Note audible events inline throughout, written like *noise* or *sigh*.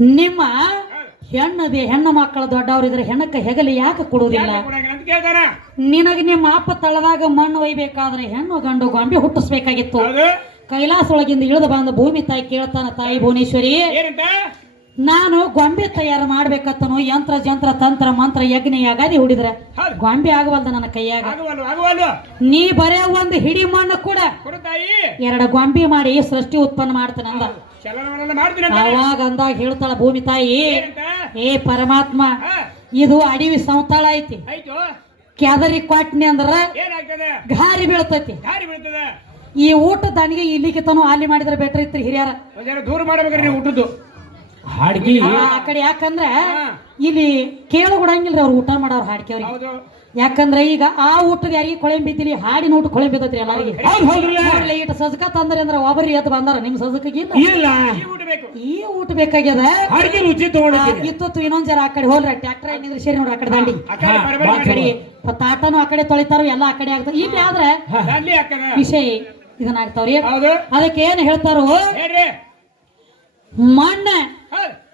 ನಿಮ್ಮ ಹೆಣ್ಣದೇ ಹೆಣ್ಣು ಮಕ್ಕಳು ದೊಡ್ಡವರಿದ್ರೆ ಹೆಣ್ಣಕ್ಕೆ ಹೆಗಲಿ ಯಾಕೆ ಕೊಡುವುದಿಲ್ಲ? ನಿನಗೆ ನಿಮ್ಮ ಅಪ್ಪ ತಳದಾಗ ಮಣ್ಣು ಒಯ್ಬೇಕಾದ್ರೆ ಹೆಣ್ಣು ಗಂಡು ಗೊಂಬೆ ಹುಟ್ಟಿಸ್ಬೇಕಾಗಿತ್ತು. ಕೈಲಾಸ ಒಳಗಿಂದ ಇಳಿದು ಬಂದ ಭೂಮಿ ತಾಯಿ ಕೇಳ್ತಾನ ತಾಯಿ ಭುವನೇಶ್ವರಿ ನಾನು ಗೊಂಬೆ ತಯಾರು ಮಾಡ್ಬೇಕತ್ತನು ಯಂತ್ರ ಜಂತ್ರ ತಂತ್ರ ಮಂತ್ರ ಯಜ್ಞ ಯಾಗಾದಿ ಹುಡಿದ್ರೆ. ಗೊಂಬೆ ಆಗವಲ್ದ ನನ್ನ ಕೈಯಾಗ. ನೀ ಬರೇ ಒಂದು ಹಿಡಿ ಮಣ್ಣು ಕೂಡ. ಎರಡು ಗೊಂಬೆ ಮಾಡಿ ಸೃಷ್ಟಿ ಉತ್ಪನ್ನ ಮಾಡ್ತಾನೆ ಅವಾಗ ಅಂದಾಗ ಹೇಳ್ತಾಳ ಭೂಮಿ ತಾಯಿ ಏ ಪರಮಾತ್ಮ ಇದು ಅಡವಿ ಸಂತಾಳ ಐತಿ. ಕೆದರಿ ಕೊಟ್ನಿ ಅಂದ್ರ ಗಾರಿ ಬೀಳ್ತೈತಿ. ಈ ಊಟ ತನಗೆ ಇಲ್ಲಿಗೆ ತನು ಅಲ್ಲಿ ಮಾಡಿದ್ರೆ ಬೆಟ್ರ್ ಇತ್ತು ಹಿರಿಯರ. ದೂರ ಮಾಡ್ಬೇಕ್ರಿ ಊಟದ್ದು. ಹಾಡ್ಗಿ. ಆ ಕಡೆ ಯಾಕಂದ್ರೆ ಇಲ್ಲಿ ಕೇಳು ಕೊಡಂಗಿಲ್ರಿ ಅವ್ರು ಊಟ ಮಾಡೋರು ಹಾಡ್ಕೆ ಅವ್ರಿಗೆ. ಯಾಕಂದ್ರೆ ಈಗ ಆ ಊಟದ ಯಾರಿಗೆ ಕೊಳೆ ಬಿದ್ದಿಲಿ ಹಾಡಿನ ಊಟ ಕೊಳೆ ಬಿದ್ದೈತ್ರಿ ಎಲ್ಲರಿಗೆ. ಹೌದ್ ಹೌದ್ರಲ್ಲ ನೋಡ್ಲಿ ಇಟ್ಟು ಸಜಕ ತಂದ್ರೆ ಅಂದ್ರೆ ಒಬ್ಬರಿ ಎದ್ದು ಬಂದಾರ ನಿಮ್ ಇಲ್ಲ. ಈ ಊಟ ಬೇಕು. ಈ ಊಟ ಬೇಕಾಗ್ಯದ? ಅಡಿಗೆ ರುಚಿ ಆ, ತಗೊಂಡಿದ್ದೀನಿ ಇತ್ತು ಇನ್ನೊಂದ್ ಜರ ಆ ಕಡೆ ಹೋಲ್ರಿ ಟ್ರ್ಯಾಕ್ಟರ್ ಏನಿದ್ರೆ ಸೇರಿ ನೋಡ್ರಿ ಆ ಕಡೆ ದಂಡಿ. ಆ ಕಡೆ ಬರಬೇಡಿ ಕಡೆ. ತಾಟನು ಆ ಕಡೆ ತೊಳಿತಾರ ಎಲ್ಲ ಆ ಕಡೆ ಆಗ್ತಾವ ಇಲ್ಲಿ ಆದ್ರೆ ವಿಷಯ ಇದನ್ನಾಗ್ತಾವ್ರಿ. ಹೌದು. ಅದಕ್ಕೆ ಏನ್ ಹೇಳ್ತಾರೋ? ಹೇಳ್ರಿ. ಮಣ್ಣ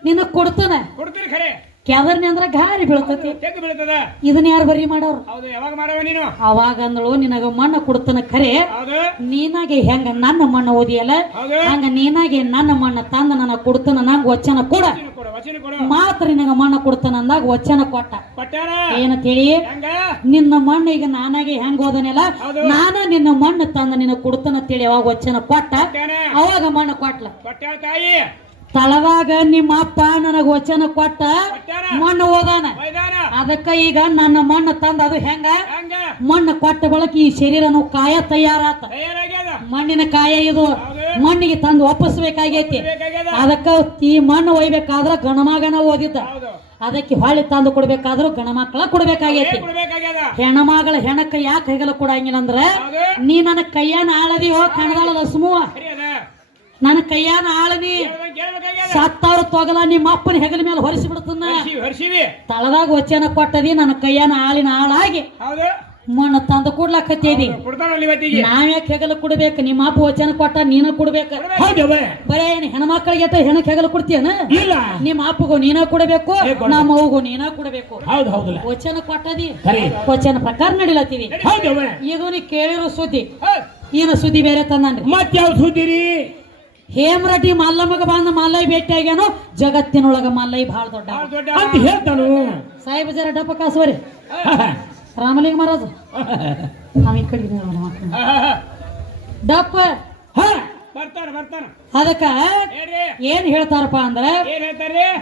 ನಿನ್ನ ಕೊಡ್ತಾನೆ. ಕೊಡ್ತೀರಿ ಖರೆ. ಕೆದರ್ನಿ ಅಂದ್ರ ಗಾರಿ ಬೀಳ್ತತಿ. ಬೀಳ್ತದ. ಇದನ್ನ ಯಾರು ಬರೀ ಮಾಡೋರು? ಹೌದು ಯಾವಾಗ ಮಾಡವ ನೀನು? ಅವಾಗ ಅಂದಳು ನಿನಗ ಮಣ್ಣು ಕೊಡ್ತನ ಖರೆ ಹೌದು. ನೀನಾಗೆ ಹೆಂಗ ನನ್ನ ಮಣ್ಣು ಓದಿಯಲ್ಲ? ಹೌದು. ಹಂಗ ನೀನಾಗೆ ನನ್ನ ಮಣ್ಣ ತಂದ ನನ್ನ ಕೊಡ್ತನ ನಂಗ ವಚನ ಕೊಡ. ಕೊಡು ವಚನ ಕೊಡು. ಮಾತ್ರ ನಿನಗ ಮಣ್ಣು ಕೊಡ್ತಾನ ಅಂದಾಗ ವಚನ ಕೊಟ್ಟ. ಕೊಟ್ಟಾರ ಏನಂತೇಳಿ? ಹೆಂಗ? ನಿನ್ನ ಮಣ್ಣ ಈಗ ನಾನಾಗೆ ಹೆಂಗ ಓದನೆಲ್ಲ? ನಾನ ನಿನ್ನ ಮಣ್ಣು ತಂದ ನಿನ್ನ ಕೊಡ್ತನ ತಿಳಿ ಅವಾಗ ವಚನ ಕೊಟ್ಟ. ಅವಾಗ ಮಣ್ಣು ಕೊಟ್ಲ. ತಾಯಿ? ತಳದಾಗ ನಿಮ್ಮ ಅಪ್ಪ ನನಗ ವಚನ ಕೊಟ್ಟ ಮಣ್ಣು ಹೋದಾನ? ಅದಕ್ಕ ಈಗ ನನ್ನ ಮಣ್ಣು ತಂದ ಅದು ಹೆಂಗ? ಮಣ್ಣು ಕೊಟ್ಟ ಬಳಕ ಈ ಶರೀರನು ಕಾಯ ತಯಾರಾತ. ಮಣ್ಣಿನ ಕಾಯ ಇದು. ಮಣ್ಣಿಗೆ ತಂದು ಒಪ್ಪಿಸ್ಬೇಕಾಗೈತಿ. ಅದಕ್ಕ ಈ ಮಣ್ಣು ಒಯ್ಬೇಕಾದ್ರ ಗಣಮಗನ ಓದಿದ್ದ. ಅದಕ್ಕೆ ಹೊಳ್ಳಿ ತಂದು ಕೊಡ್ಬೇಕಾದ್ರೂ ಗಣಮಕ್ಕಳ ಕೊಡ್ಬೇಕಾಗೈತಿ. ಹೆಣಮಗಳ ಹೆಣಕ್ಕ ಯಾಕೆ ಹೆಗಲ ಕೊಡಂಗಿಲ್ಲ ಅಂದ್ರ ನೀ ನನ್ನ ಕೈಯಾನ ಆಳದಿಯೋ ಕಣದಾಳ ಲಸ್ಮುವ ಸರಿ ಅದ ನನ್ನ ಕೈಯಾನ ಆಳದಿ ಸತ್ತವ್ರ ತೊಗಲ ನಿಮ್ಮ ಅಪ್ಪನ ಹೆಗಲ ಮೇಲೆ ಹೊರಿಸಿ ಬಿಡ್ತದ ತಳದಾಗ ವಚನ ಕೊಟ್ಟದಿ ನನ್ನ ಕೈಯಾನ ಆಳಿನ ಆಳಾಗಿ. ಮಣ್ಣು ತಂದು ಕೊಡ್ಲಾಕತ್ತೇದಿ. ನಾವ್ಯಾಕೆ ಹೆಗಲ ಕೊಡ್ಬೇಕು? ನಿಮ್ಮ ಅಪ್ಪ ವಚನ ಕೊಟ್ಟ ನೀನ ಕೊಡ್ಬೇಕ. ಬರೇ ಏನ್ ಹೆಣ್ಮಕ್ಳಿಗೆ ಅಟ್ಟ ಹೆಣಕ್ ಹೆಗಲ ಕೊಡ್ತೀಯನ? ಇಲ್ಲ. ನಿಮ್ಮ ಅಪ್ಪಗೂ ನೀನ ಕೊಡಬೇಕು. ನಮ್ಮ ಅವ್ಗೂ ನೀನ ಕೊಡಬೇಕು. ವಚನ ಕೊಟ್ಟದಿ. ವಚನ ಪ್ರಕಾರ ನಡಿಲತ್ತೀವಿ. ಇದು ನೀ ಕೇಳಿರೋ ಸುದ್ದಿ. ಏನ ಸುದ್ದಿ ಬೇರೆ ತಂದ್ರಿ ಮತ್ತೆ ಯಾವ ಸುದ್ದಿರಿ? ಹೇಮರೆಡ್ಡಿ ಮಲ್ಲಮ್ಮಗ ಬಂದ ಮಲ್ಲೈ ಭೇಟಿ ಆಗ್ಯಾನೋ ಜಗತ್ತಿನೊಳಗ ಮಲ್ಲೈ ಬಹಳ ದೊಡ್ಡ ಅಂತ ಹೇಳ್ತಾನು. ಸಾಹೇಬ ಜರ ಡಪ್ಪ ಕಾಸುವರಿ *laughs* ರಾಮಲಿಂಗ ಮಹಾರಾಜ. ನಾವ್ ಈ ಕಡೆ. ಡಪ್ಪ. ಅದಕ್ಕ ಏನ್ ಹೇಳ್ತಾರಪ್ಪ ಅಂದ್ರೆ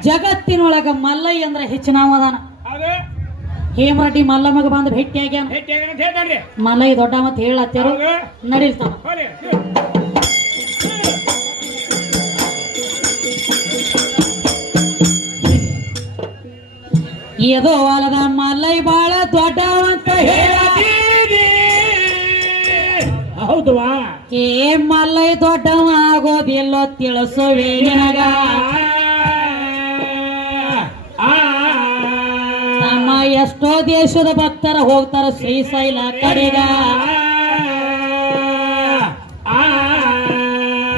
ಜಗತ್ತಿನೊಳಗ ಮಲ್ಲೈ ಅಂದ್ರೆ ಹೆಚ್ಚಿನವದಾನ ಹೌದು. ಹೇಮರಡ್ಡಿ ಮಲ್ಲಮ್ಮಗ ಬಂದ ಭೇಟಿ ಆಗ್ಯಾನ ಮಲ್ಲೈ ದೊಡ್ಡ ಮತ್ತೆ ಹೇಳತ್ತೇರು ನಡೀತಾನ ಎದೋ ಹೊಲದ ಮಲ್ಲೈ ಬಾಳ ದೊಡ್ಡವಂತ ಹೇಳ ಹೌದವಾ? ಏ ಮಲ್ಲೈ ದೊಡ್ಡವ ಆಗೋದಿಲ್ಲ ತಿಳಿಸುವೆ ನಿನಗ. ನಮ್ಮ ಎಷ್ಟೋ ದೇಶದ ಭಕ್ತರ ಹೋಗ್ತಾರ ಶ್ರೀಶೈಲ ಕಡೆಗ.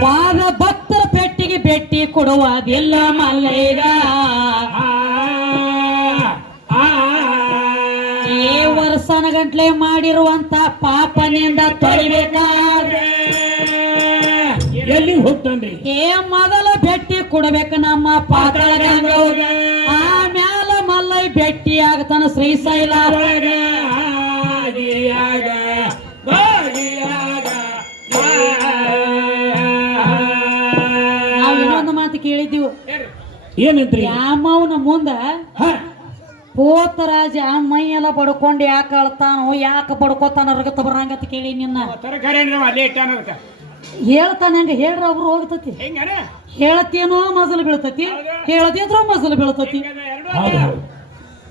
ಪಾದ ಭಕ್ತರ ಪೆಟ್ಟಿಗೆ ಭೇಟಿ ಕೊಡುವುದಿಲ್ಲ ಮಲ್ಲೈಗ. ಗಂಟ್ಲೆ ಮಾಡಿರುವಂತ ಪಾಪನಿಂದ ತೊಳಿಬೇಕಾದ್ರೆ. ಎಲ್ಲಿ ಹೋಗ್ತಾನ್ರಿ? ಏ ಮೊದಲ ಭೇಟಿ ಕೊಡ್ಬೇಕು ನಮ್ಮ ಪಾತಾಳ ಗಂಗವ್ಗ ಆಮ್ಯಾಲ ಮಲ್ಲೈ ಭೇಟಿ ಆಗ್ತಾನ ಶ್ರೀಶೈಲ ನಾವ್ ಇನ್ನೊಂದು ಮಾತು ಕೇಳಿದ್ದೀವಿ. ಏನಿದ್ರಿ ಏನಂತ್ರಿ? ಯಾಮವನ ಮುಂದ ಹ ಪೋತರಾಜ ಮೈ ಎಲ್ಲ ಬಡ್ಕೊಂಡು ಯಾಕೆ ಅಳ್ತಾನೋ ಯಾಕೆ ಬಡ್ಕೋತಾನ ರಗತ ಬರಂಗತ್ ಕೇಳಿ ನಿನ್ನ. ಹೇಳ್ತಾನೆ ಹೇಳ್ತಾನ ಹಂಗ ಹೇಳ್ರ ಅವ್ರು ಹೋಗ್ತತಿ. ಹೆಂಗನ? ಹೇಳತ್ತೇನೋ ಮಸಲು ಬೀಳ್ತತಿ ಹೇಳದಿದ್ರು ಮಸಲು ಬೀಳ್ತತಿ.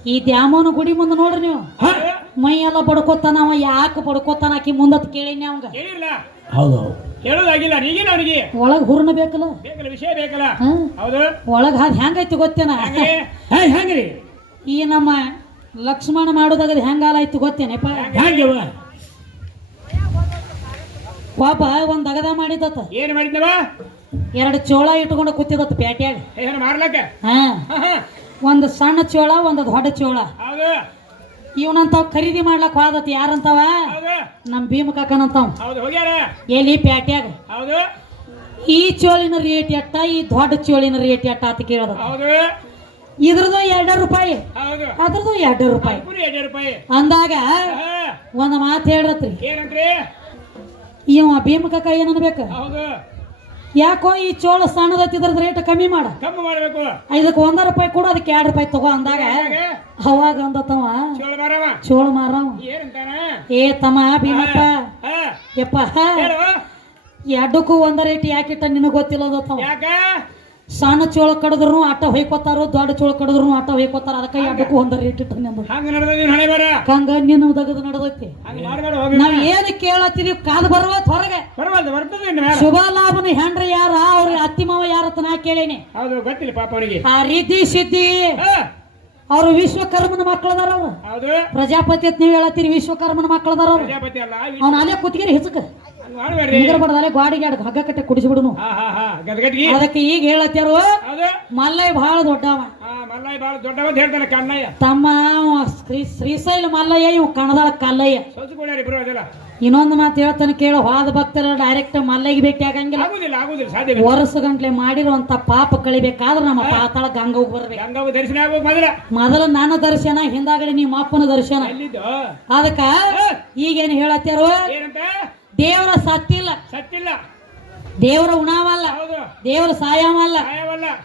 ಈ ದ್ಯಾಮನ ಗುಡಿ ಮುಂದೆ ನೋಡ್ರಿ ನೀವು. ಹ? ಮೈ ಎಲ್ಲ ಬಡ್ಕೋತಾನ ಅವ ಯಾಕೆ ಬಡ್ಕೋತಾನ ಆಕಿ ಮುಂದತ್ ಕೇಳಿನಿ ಅವಂಗ. ಹೇಳಿಲ್ಲ ಹೌದು ಹೌದು. ಹೇಳೋದಾಗಿಲ್ಲ ನೀಗೇನ ಅವನಿಗೆ? ಒಳಗ್ ಹುರ್ನ ಬೇಕಲ್ಲ. ಬೇಕಲ್ಲ ವಿಷಯ ಬೇಕಲ್ಲ? ಹೌದು. ಒಳಗ್ ಅದ್ ಹೆಂಗೈತಿ ಗೊತ್ತೇನ? ಹೆಂಗ್ರಿ ಈ ನಮ್ಮ ಲಕ್ಷ್ಮಣ ಮಾಡೋದಾಗದ ಹೆಂಗಾಲಾಯ್ತು ಗೊತ್ತೇನಪ್ಪ ಹೆಂಗವ ಪಾಪ ಒಂದ್ ಅಗದ ಮಾಡಿದತ್ತ. ಏನ್ ಎರಡು ಚೋಳ ಇಟ್ಕೊಂಡು ಕೂತಿದತ್ತ ಪ್ಯಾಟ್ಯಾಗ. ಏನ್ ಮಾಡ್ಲಕ್ಕ ಹಾ. ಒಂದು ಸಣ್ಣ ಚೋಳ ಒಂದು ದೊಡ್ಡ ಚೋಳ. ಇವನಂತಾವ್ ಖರೀದಿ ಮಾಡ್ಲಕ್ ಹೋದತ್ ಯಾರಂತಾವ? ನಮ್ ಭೀಮ ಕಾಕನಂತಾವ್. ಎಲ್ಲಿ? ಪ್ಯಾಟ್ಯಾಗ. ಈ ಚೋಳಿನ ರೇಟ್ ಎಟ್ಟ ಈ ದೊಡ್ಡ ಚೋಳಿನ ರೇಟ್ ಎಟ್ಟ ಅಂತ ಕೇಳದ. ಇದ್ರದ್ದು ಎರಡು ರೂಪಾಯಿ. ಹೌದು. ಅದ್ರದ್ದು ಎರಡು ರೂಪಾಯಿ. ಪುರಿ ಎರಡು ರೂಪಾಯಿ. ಅಂದಾಗ ಒಂದ್ ಮಾತು ಹೇಳ್ರತ್ರಿ. ಏನಂತ್ರಿ? ಇವ ಭೀಮಕ ಕೈ ಏನ್ ಅನ್ಬೇಕ? ಹೌದು. ಯಾಕೋ ಈ ಚೋಳ ಸಣ್ಣದ ಇದ್ರದ್ದು ರೇಟ್ ಕಮ್ಮಿ ಮಾಡ. ಕಮ್ಮಿ ಮಾಡಬೇಕು. ಇದಕ್ಕೆ ಒಂದ ರೂಪಾಯಿ ಕೊಡು ಅದಕ್ಕೆ ಎರಡು ರೂಪಾಯಿ ತಗೋ ಅಂದಾಗ ಅವಾಗ ಅಂದತ್ತವ ಚೋಳ ಮಾರವ. ಚೋಳ ಮಾರವ. ಏನಂತಾನ? ಏ ತಮ್ಮ ಭೀಮಪ್ಪ ಎಪ್ಪ ಯಪ್ಪ. ಎರಡಕ್ಕೂ ಒಂದ ರೇಟ್ ಯಾಕಿಟ್ಟ ನಿನಗೆ ಗೊತ್ತಿಲ್ಲದತ್ತವ ಸಣ್ಣ ಚೋಳ ಕಡದ್ರು ಆಟ ಹೊಯ್ಕೋತಾರೋ ದೊಡ್ಡ ಚೋಳ ಕಡದ್ರು ಆಟ ಹೊಯ್ಕೋತಾರ ಅದಕ್ಕೆ ಎರಡಕ್ಕೂ ಒಂದ ರೇಟ್ ಇಟ್ಟ ನಿಂದ ಹಂಗ ದಗದ ನಡೆದೈತಿ. ನಾವ್ ಏನ್ ಕೇಳತ್ತೀವಿ ಕಾದ್ ಬರುವ ಹೊರಗೆ. ಶುಭ ಲಾಭನ ಹೆಂಡ್ರ ಯಾರ? ಅವ್ರ ಅತ್ತಿ ಮಾವ ಯಾರ ಅಂತ ನಾ ಕೇಳೇನಿ. ಹೌದು ಗೊತ್ತಿಲ್ಲ ಪಾಪ ಅವನಿಗೆ. ಆ ರೀತಿ ಸಿದ್ಧಿ. ಅವ್ರು ವಿಶ್ವಕರ್ಮನ ಮಕ್ಕಳದಾರ ಅವ್ರು. ಪ್ರಜಾಪತಿ ಅಂತ ನೀವು ಹೇಳತ್ತೀರಿ ವಿಶ್ವಕರ್ಮನ ಮಕ್ಕಳದಾರ ಅವ್ರು. ಅವ್ನ ಅಲ್ಲೇ ಕುತ್ತಿಗೆರಿ ಹಿಚಕ ಬಡದಾಲೆ ಗಾಡಿಗೆ ಎರಡು ಹಗ್ಗ ಕಟ್ಟೆ ಕುಡಿಸ್ಬಿಡುನು. ಗದಗಟ್ಗಿ. ಅದಕ್ಕೆ ಈಗ ಹೇಳತ್ತಾರು ಮಲ್ಲಯ್ಯ ಬಹಳ ದೊಡ್ಡವ. ಹಾ ಬಹಳ ದೊಡ್ಡವ ಅಂತ ಹೇಳ್ತಾನೆ ಕಣ್ಣಯ್ಯ. ತಮ್ಮ ಶ್ರೀ ಶ್ರೀಶೈಲ ಮಲ್ಲಯ್ಯ ಇವ್ ಕಣದಾಳ ಕಲ್ಲಯ್ಯ. ಇನ್ನೊಂದು ಮಾತು ಹೇಳ್ತಾನೆ ಕೇಳು ಹಾದ ಭಕ್ತರ ಡೈರೆಕ್ಟ್ ಮಲ್ಲೈಗೆ ಭೇಟಿ ಆಗಂಗಿಲ್ಲ. ಆಗುದಿಲ್ಲ ಆಗುದಿಲ್ಲ ಸಾಧ್ಯ ವರ್ಷ ಗಂಟ್ಲೆ ಮಾಡಿರುವಂತ ಪಾಪ ಕಳಿಬೇಕಾದ್ರೆ ನಮ್ಮ ಪಾತಾಳ ಗಂಗವ್ ಬರ್ಬೇಕು. ಗಂಗಾವು ದರ್ಶನ ಆಗ್ಬೇಕು ಮೊದಲ. ನನ್ನ ದರ್ಶನ ಹಿಂದಾಗಡೆ ನಿಮ್ಮ ಅಪ್ಪನ ದರ್ಶನ. ಅದಕ್ಕ ಈಗೇನು ಹೇಳತ್ತಾರು ಏನಂತ? ದೇವರ ಸತ್ತಿಲ್ಲ ಸತ್ತಿಲ್ಲ. ದೇವರ ಉಣಾವಲ್ಲ. ಹೌದು. ದೇವರ ಸಾಯವಲ್ಲ.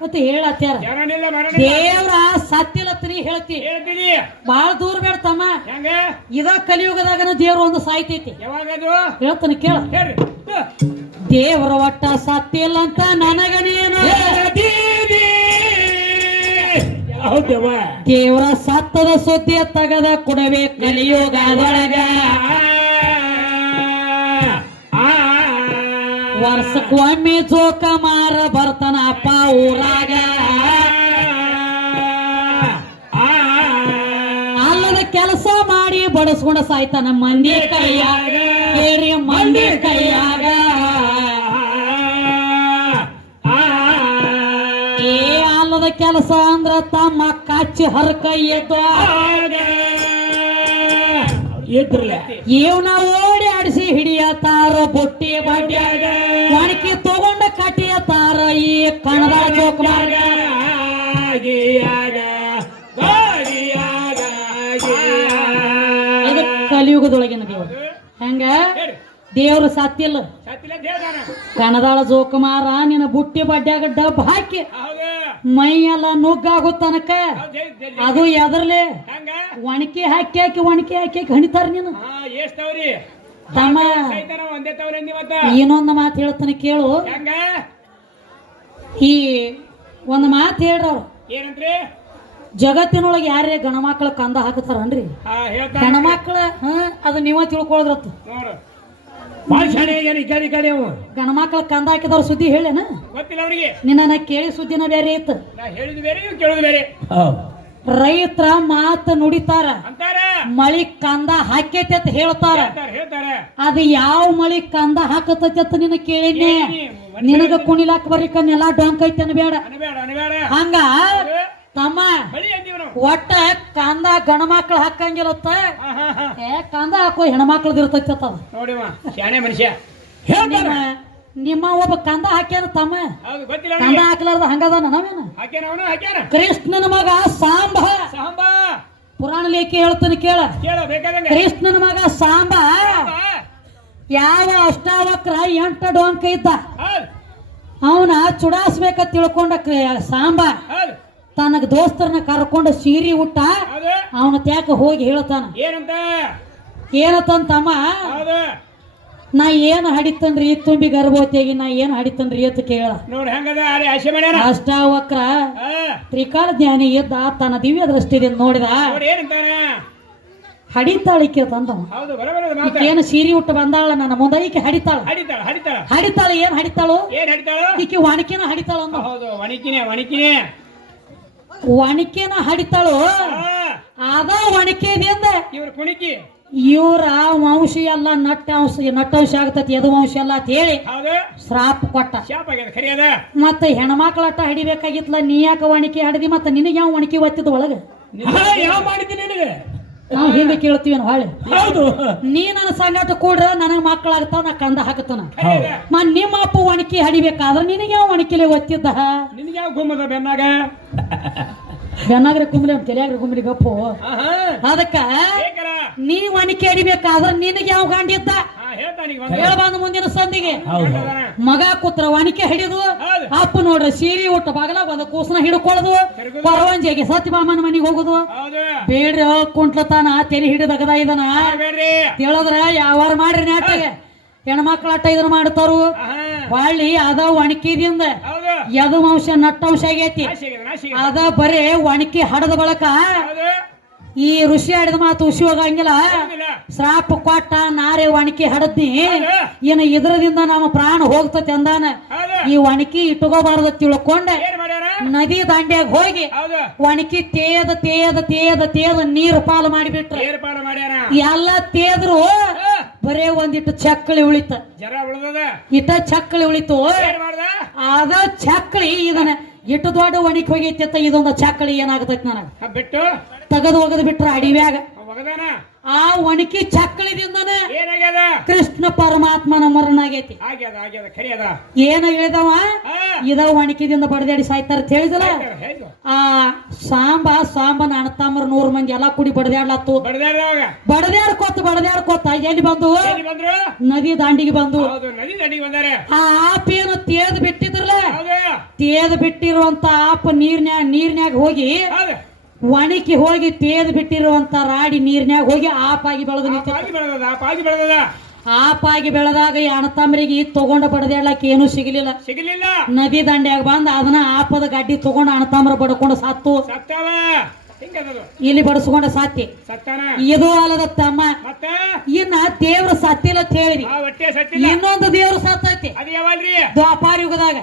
ಮತ್ತೆ ಹೇಳತ್ಯಾರ ದೇವರ ಸತ್ತಿಲ್ಲ ನೀ ಹೇಳ್ತಿ. ಬಾಳ ದೂರ ಬೇಡ ತಮ್ಮ. ಹೆಂಗ? ಇದ ಕಲಿಯುಗದಾಗನ ದೇವ್ರ ಒಂದು ಸಾಯ್ತೈತಿ. ಹೇಳ್ತಾನೆ ಕೇಳ. ದೇವರ ಒಟ್ಟ ಸತ್ತಿಲ್ಲ ಅಂತ ನನಗನೇನು ದೇವರ ಸತ್ತದ ಸುದ್ದಿ ತಗದ ಕೊಡಬೇಕು ಕಲಿಯುಗದೊಳಗ. ವರ್ಷಕ್ಕೊಮ್ಮೆ ಜೋಕ ಮಾರ ಬರ್ತಾನ ಅಪ್ಪ ಊರಾಗ. ಅಲ್ಲದ ಕೆಲಸ ಮಾಡಿ ಬಡಸ್ಕೊಂಡ ಸಾಯ್ತಾನ ಮಂದಿ ಕೈಯಾಗ. ಕೇರಿ ಮಂದಿ ಕೈಯಾಗ. ಏ ಅಲ್ಲದ ಕೆಲಸ ಅಂದ್ರ ತಮ್ಮ ಕಚ್ಚಿ ಹರ ಎದ್ದು. ಇದ್ರಲ್ಲ ಇವನ ಓಡಿ ಆಡಿಸಿ ಹಿಡಿಯತಾರ ಬುಟ್ಟಿ ಬಡ್ಡ್ಯಾಗ ಕಟ್ಟಿಯತಾರ ಈ ಕಣದ ಜೋಕ್ ಮಾರ್ಗ ಇದು ಕಲಿಯುಗದೊಳಗಿನ ದೇವರು ಹೆಂಗ ದೇವ್ರ ಸತ್ತಿಲ್ಲ ಕಣದಾಳ ಜೋಕುಮಾರ ನಿನ್ನ ಬುಟ್ಟಿ ಬಡ್ಡ್ಯಾಗ ಡಬ್ ಹಾಕಿ ಮೈಯೆಲ್ಲ ಮೈ ಎಲ್ಲ ನುಗ್ಗಾಗೋ ತನಕ. ಅದು ಎದರ್ಲೆ ಒಣಕಿ ಹಾಕಿ ಹಾಕಿ ಒಣಕಿ ಹಾಕಿ ಹಾಕಿ ಹಣಿತಾರ ನೀನು. ತಮ್ಮ ಇನ್ನೊಂದು ಮಾತು ಹೇಳ್ತಾನೆ ಕೇಳು. ಈ ಒಂದು ಮಾತು ಹೇಳ್ರವ್ರು. ಏನಂತ್ರಿ ಜಗತ್ತಿನೊಳಗೆ ಯಾರೇ ಗಣಮಕ್ಳ ಕಂದ ಹಾಕುತ್ತಾರನ್ರಿ? ಗಣಮಕ್ಳ ಹ ಅದು ನೀವ ತಿಳ್ಕೊಳದ್ರತ್ತು ನೋಡು. ಭಾಷಣ ಈ ಕಡೆ ಈ ಕಡೆ ಅವ. ಗಣಮಕ್ಳ ಕಂದ ಹಾಕಿದವ್ರ ಸುದ್ದಿ ಹೇಳೇನ? ಗೊತ್ತಿಲ್ಲ ಅವರಿಗೆ. ನಿನ್ನ ನಾ ಕೇಳಿ ಸುದ್ದಿನ ಬೇರೆ ಇತ್ತು ಹೇಳಿದ್ ಬೇರೆ ಕೇಳುದು ಬೇರೆ. ರೈತರ ಮಾತು ನುಡಿತಾರ. ಮಳಿ ಕಂದ ಹಾಕೈತಿ ಅಂತ ಹೇಳ್ತಾರ. ಅದು ಯಾವ ಮಳಿ ಕಂದ ಹಾಕತೈತಿ ಅಂತ ನಿನ್ನ ಕೇಳಿನಿ. ನಿನಗ ಕುಣಿಲಾಕ ಬರ್ಲಿಕ್ಕ ನೆಲ ಡೊಂಕ್ ಐತಿ ಅನ್ಬೇಡ. ಹಂಗ ತಮ್ಮ ಒಟ್ಟ ಕಂದ ಗಣಮಕ್ಳು ಹಾಕಂಗಿರತ್ತ ಹಾ ಹಾ ಹಾ. ಏ ಕಂದ ಹಾಕೋ ಹೆಣ್ಮಕ್ಳದ್ ಇರ್ತೈತಿ ನೋಡಿ ಅದು. ಶಾಣೆ ಮನುಷ್ಯ. ನಿಮ್ಮ ಒಬ್ಬ ಕಂದ ಹಾಕ್ಯಾರ ತಮ್ಮ? ಹೌದು ಗೊತ್ತಿಲ್ಲ ಕಂದ ಹಾಕ್ಲಾರ್ದ ಹಂಗದಾನ ನಾವೇನ? ಹಾಕ್ಯಾನ ಅವನು ಹಾಕ್ಯಾನ. ಕೃಷ್ಣನ ಮಗ ಸಾಂಬ. ಸಾಂಬ. ಪುರಾಣ ಲೇಖಿ ಹೇಳ್ತಾನೆ ಕೇಳ. ಕೇಳು ಬೇಕಾದಂಗ. ಕೃಷ್ಣನ ಮಗ ಸಾಂಬ. ಯಾವ ಅಷ್ಟಾವಕ್ರ ಎಂಟ ಡೊಂಕ ಇದ್ದ? ಹೌದು. ಅವನ ಚುಡಾಸ್ಬೇಕ ತಿಳ್ಕೊಂಡ ಕ- ಸಾಂಬ. ಹೌದು. ತನಗ ದೋಸ್ತರನ್ನ ಕರ್ಕೊಂಡು ಸೀರಿ ಉಟ್ಟ ಹೌದು. ಅವನ ತ್ಯಾಕ ಹೋಗಿ ಹೇಳ್ತಾನ. ಏನಂತ? ಏನತನ್ ತಮ್ಮ? ಹೌದು. ನಾ ಏನು ಹಡಿತನ್ರಿ ಈ ತುಂಬಿ ಗರ್ಭವತಿಯಾಗಿ ನಾ ಏನು ಹಡಿತನ್ರಿ ಎತ್ತು ಕೇಳ. ನೋಡಿ ಹೆಂಗದ ಆಶೆ ಅಷ್ಟಾವಕ್ರ ತ್ರಿಕಾಲ ಜ್ಞಾನಿ ಎದ್ದ ತನ್ನ ದಿವ್ಯ ದೃಷ್ಟಿದಿಂದ ನೋಡಿದ. ನೋಡಿ ಏನಂತಾನ ಹಡಿತಾಳಿಕೆ ತಂದವ. ಹೌದು ಬರಬರ ಮಾತ. ಏನು ಸೀರೆ ಉಟ್ಟು ಬಂದಾಳ ನನ್ನ ಮುಂದೆ? ಈಕೆ ಹಡಿತಾಳ ಹಡಿತಾಳ ಹಡಿತಾಳ ಹಡಿತಾಳ ಏನ್ ಹಡಿತಾಳು ಏನ್ ಹಡಿತಾಳು ಈಕೆ ವಾಣಿಕೆನ ಹಡಿತಾಳ ಅಂದ. ಹೌದು ಒಣಕಿನೇ ಒಣಕಿನೇ ವಾಣಿಕೆನ ಹಡಿತಾಳು ಆದ ಅದ ಒಣಕೆದಿಂದ ಇವ್ರ ಕುಣಿಕಿ. ಇವ್ರ ವಂಶ ಎಲ್ಲ ನಟ್ಟ ಅಂಶ ನಟ್ಟಂಶ ಆಗ್ತತಿ ಎದು ವಂಶ ಎಲ್ಲ ಅಂತ ಹೇಳಿ ಶ್ರಾಪ್ ಕೊಟ್ಟ. ಮತ್ತ ಹೆಣ್ಮಕ್ಳಟ್ಟ ಹಿಡಿಬೇಕಾಗಿತ್ಲ ನೀ ಯಾಕ ಒಣಕಿ ಹಡದಿ ಮತ್ತ ನಿನಗೆ ಯಾವ ಒಣಕಿ ಒತ್ತಿದ ಒಳಗ? ನಾವು ಹಿಂದೆ ಕೇಳ್ತೀವಿ ಹೊಳೆ. ಹೌದು. ನೀ ನನ್ನ ಸಂಗಟ ಕೂಡ್ರ ನನಗೆ ಮಕ್ಕಳಾಗ್ತಾವ ನಾ ಕಂದ ಹಾಕತನ ಮ ನಿಮ್ಮ ಅಪ್ಪ ಒಣಕಿ ಹಡಿಬೇಕಾದ್ರೆ ನಿನಗೆ ಯಾವ ಒಣಕಿಲೆ ಒತ್ತಿದ್ದ? ನಿನಗೆ ಯಾವ ಗುಮ್ಮದ ಬೆನ್ನಾಗ? ಬೆನ್ನಾಗ್ರೆ ಕುಮ್ರಿ ತಲೆಯಾಗ್ರೆ ಕುಮ್ರಿ ಗಪ್ಪು. ಅದಕ್ಕ ನೀ ಒಣಕಿ ಹಡಿಬೇಕಾದ್ರ ನಿನಗೆ ಯಾವ ಗಾಂಡಿ ಹೇಳ ಮುಂದಿನ ಸಂದಿಗೆ. ಮಗ ಕೂತ್ರ ಒಣಕೆ ಹಿಡಿದು ಅಪ್ಪ ನೋಡ್ರಿ ಸೀರೆ ಊಟ ಬಗಲ ಒಂದು ಕೂಸನ ಹಿಡ್ಕೊಳ್ಳೋದು ಪರವಂಜಿಗೆ ಸತ್ಯಭಾಮನ ಮನೆಗೆ ಹೋಗುದು. ಬೇಡ್ರಿ ಕುಂಟ್ಲತಾನ ತೆಲಿ ಹಿಡಿದಗದ ಇದನ್ನ ತಿಳಿದ್ರ ಯಾವಾರ ಮಾಡ್ರಿ ನಾಟಿಗೆ ಹೆಣ್ಮಕ್ಳ ಅಟ್ಟ ಇದನ್ನ ಮಾಡ್ತಾರು. ಹೊಳ್ಳಿ ಅದ ಒಣಕಿದಿಂದ ಯದು ಅಂಶ ನಟ್ಟಂಶ ಆಗೈತಿ. ಅದ ಬರೇ ಒಣಕಿ ಹಡದ ಬಳಕ. ಈ ಋಷಿ ಆಡಿದ ಮಾತು ಹುಷಿ ಹೋಗಂಗಿಲ್ಲ? ಶ್ರಾಪ ಕೊಟ್ಟ ನಾರೆ ಒಣಕಿ ಹಡದ್ನಿ. ಇನ್ನು ಇದ್ರದಿಂದ ನಮ್ಮ ಪ್ರಾಣ ಹೋಗ್ತತಿ ಅಂದಾನ. ಈ ಒಣಕಿ ಇಟ್ಟುಕೋಬಾರದ ತಿಳ್ಕೊಂಡ ನದಿ ದಾಂಡ್ಯಾಗ ಹೋಗಿ ಒಣಕಿ ತೇದ ತೇದ ತೇದ ತೇದ ನೀರು ಪಾಲು ಮಾಡಿಬಿಟ್ರು. ಎಲ್ಲ ತೇದ್ರು ಬರೇ ಒಂದಿಟ್ಟು ಚಕ್ಕಳಿ ಉಳಿತ. ಇಟ ಚಕ್ಕಳಿ ಉಳಿತು. ಅದ ಚಕ್ಕಳಿ ಇದನ್ನ ಇಟ್ಟು ದೊಡ್ಡ ಒಣಕಿ ಹೋಗೈತಿ ಇದೊಂದು ಚಕ್ಕಳಿ ಏನಾಗತೈತಿ ನನಗೆ? ಬಿಟ್ಟು. ತೆಗೆದು ಒಗದು ಬಿಟ್ರ ಅಡಿವ್ಯಾಗ ಆ ಒಣಕಿ ಚಕ್ಕಳಿದಿಂದ ಕೃಷ್ಣ ಪರಮಾತ್ಮನ ಮರಣ ಅದ. ಏನ ಹೇಳಿದವ? ಇದ ಒಣಕಿದಿಂದ ಬಡದಾಡಿ ಸಾಯ್ತಾರ ಅಂತ ಹೇಳಿದಲ್ಲ? ಹೇಳು ಆ ಸಾಂಬ ಸಾಂಬನ ಅಣತಾಮರ ನೂರ್ ಮಂದಿ ಎಲ್ಲಾ ಕುಡಿ ಬಡದಾಡ್ಲತ್ತು ಬಡದಾಡ್ಕೋತ ಬಡದಾಡ್ಕೋತ ಎಲ್ಲಿ ಬಂದು? ನದಿ ದಾಂಡಿಗೆ ಬಂದು. ಹೌದು ನದಿ ಏನು ಆ ತೇದ್ ಬಿಟ್ಟಿದ್ರಲ್ಲ? ತೇದ್ ಬಿಟ್ಟಿರುವಂತ ಆಪ ನೀರ್ನ್ಯಾಗ ನೀರ್ನ್ಯಾಗ ಹೋಗಿ ಒಣಕಿ ಹೋಗಿ ತೇದ್ ಬಿಟ್ಟಿರುವಂತ ರಾಡಿ ನೀರ್ನ್ಯಾಗ ಹೋಗಿ ಆಪಾಗಿ ಬೆಳೆದು ನಿಂತ ಪಾಗಿ ಬೆಳೆದದ ಆಪಾಗಿ ಬೆಳೆದಾಗ ಈ ಅಣ್ಣತಮ್ಮರಿಗೆ ತಗೊಂಡ ಬಡದೇಳಕ್ಕೆ ಏನು ಸಿಗಲಿಲ್ಲ. ಸಿಗಲಿಲ್ಲ. ನದಿ ದಂಡ್ಯಾಗ ಬಂದ ಅದನ್ನ ಆಪದ ಗಡ್ಡಿ ತಗೊಂಡು ಅಣ್ಣತಮ್ಮರ ಬಡ್ಕೊಂಡು ಸತ್ತು. ಸತ್ತವ? ಇಲ್ಲಿ ಬಡಿಸ್ಕೊಂಡ ಸಾತಿ ಇದು ಅಲ್ಲದ ತಮ್ಮ. ಇನ್ನ ದೇವ್ರ ಸತ್ತಿಲ್ಲ ಅಂತ ಇನ್ನೊಂದು ದೇವ್ರ ಸತ್ತೈತಿ. ದ್ವಾಪಾರ ಯುಗದಾಗ.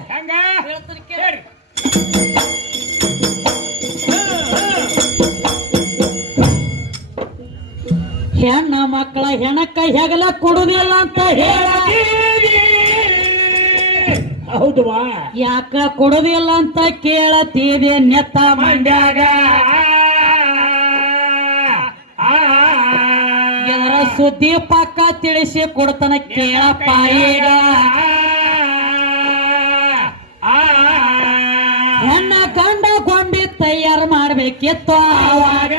ಹೆಣ್ಣ ಮಕ್ಕಳ ಹೆಣಕ್ಕ ಹೆಗಲ ಕೊಡುದಿಲ್ಲ ಅಂತ ಹೇಳಿ ಹೌದವಾ? ಯಾಕ ಕೊಡುದಿಲ್ಲ ಅಂತ ಕೇಳತೀವಿ ನೆತ್ತ ಮಂಡ್ಯಾಗ. ಇದರ ಸುದ್ದಿ ಪಕ್ಕ ತಿಳಿಸಿ ಕೊಡ್ತಾನ ಕೇಳಪ್ಪ ಈಗ ಹೆಣ್ಣ ಕಂಡ ಕೊಂಡಿ ತಯಾರು ಮಾಡ್ಬೇಕಿತ್ತು ಅವಾಗ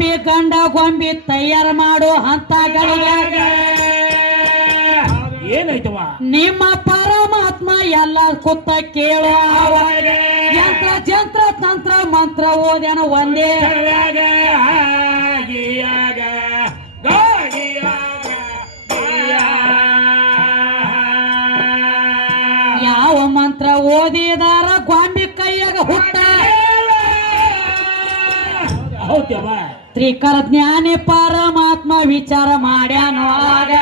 ಗೊಂಬಿ ಗಂಡ ಗೊಂಬಿ ತಯಾರು ಮಾಡೋ ಹಂತಗಳಿಗೆ ಏನಾಯ್ತವ? ನಿಮ್ಮ ಪರಮಾತ್ಮ ಎಲ್ಲ ಕುತ್ತ ಕೇಳೋ. ಯಂತ್ರ ಜಂತ್ರ ತಂತ್ರ ಮಂತ್ರ ಓದ್ಯಾನ ಒಂದೇ. ಯಾವ ಮಂತ್ರ ಓದಿದಾರ ಗೊಂಬಿ ಕೈಯಾಗ ಹುಟ್ಟ. ಹೌದವ ತ್ರಿಕರ ಜ್ಞಾನಿ ಪರಮಾತ್ಮ ವಿಚಾರ ಮಾಡ್ಯಾನೋ ಆಗ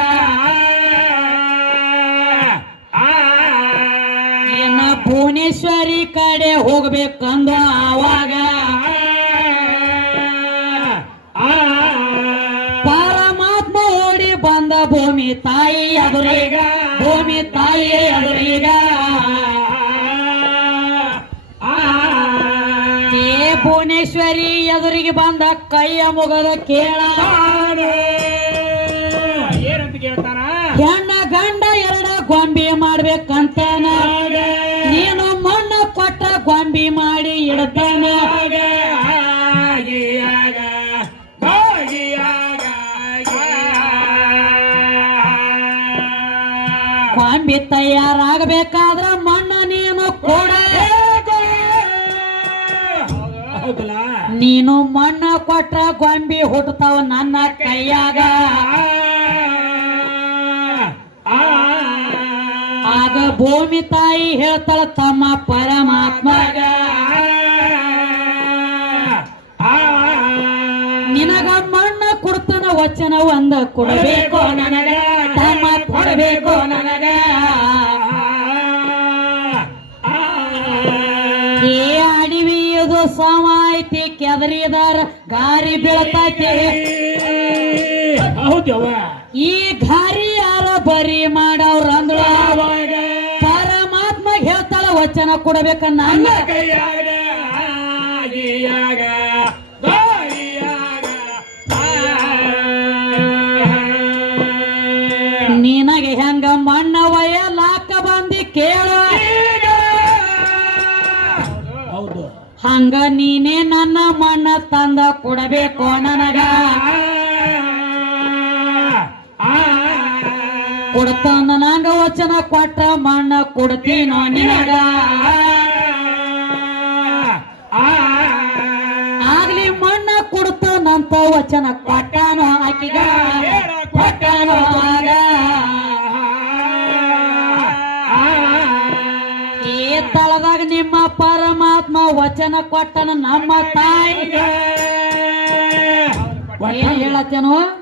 ಏನ ಭುವನೇಶ್ವರಿ ಕಡೆ ಹೋಗ್ಬೇಕಂದ ಆವಾಗ ಪರಮಾತ್ಮ ಓಡಿ ಬಂದ ಭೂಮಿ ತಾಯಿ ಎದುರೀಗ, ಭೂಮಿ ತಾಯಿ ಎದುರೀಗ. ಭುವನೇಶ್ವರಿ ಎದುರಿಗೆ ಬಂದ ಕೈಯ ಮುಗದ ಕೇಳ. ಏನಂತ ಕೇಳ್ತಾನ? ಹೆಣ್ಣ ಗಂಡ ಎರಡ ಗೊಂಬಿ ಮಾಡ್ಬೇಕಂತಾನ. ನೀನು ಮಣ್ಣ ಕೊಟ್ಟ ಗೊಂಬಿ ಮಾಡಿ ಇಡ್ತಾನ. ಗೊಂಬಿ ತಯಾರಾಗಬೇಕಾದ್ರ ಕೊಟ್ರ ಗೊಂಬಿ ಹುಟ್ಟತಾವ ನನ್ನ ಕೈಯಾಗ. ಆಗ ಭೂಮಿ ತಾಯಿ ಹೇಳ್ತಾಳ ತಮ್ಮ ಪರಮಾತ್ಮಗ. ನಿನಗ ಮಣ್ಣ ಕೊಡ್ತಾನ ವಚನ ಒಂದ ಕೊಡಬೇಕು ನನಗ. ತಮ್ಮ ಕೊಡಬೇಕು ನನಗ. ಕೆದರಿದಾರ ಗಾರಿ ಬೀಳತೈತೆ. ಈ ಗಾರಿ ಯಾರ ಬರಿ ಮಾಡವ್ರ ಅಂದ್ರ ಪರಮಾತ್ಮ ಹೇಳ್ತಾಳ ವಚನ ಕೊಡಬೇಕ ನನ್ನ ನನ್ನ ಕೈಯಾಗ ಹಂಗ ನೀನೇ ನನ್ನ ಮಣ್ಣ ತಂದ ಕೊಡಬೇಕು ನನಗ. ಕೊಡ್ತಾನ ನಂಗ ವಚನ ಕೊಟ್ಟ ಮಣ್ಣ ಕೊಡ್ತೀನೋ ನಿನಗ. ಆಗ್ಲಿ ಮಣ್ಣ ಕೊಡ್ತಾನಂತ ವಚನ ಕೊಟ್ಟಾನೋ ಆಕಿಗ. ವಚನ ಕೊಟ್ಟನ ನಮ್ಮ ತಾಯಿಗೆ. ಏನ್ ಹೇಳತ್ತೇನು?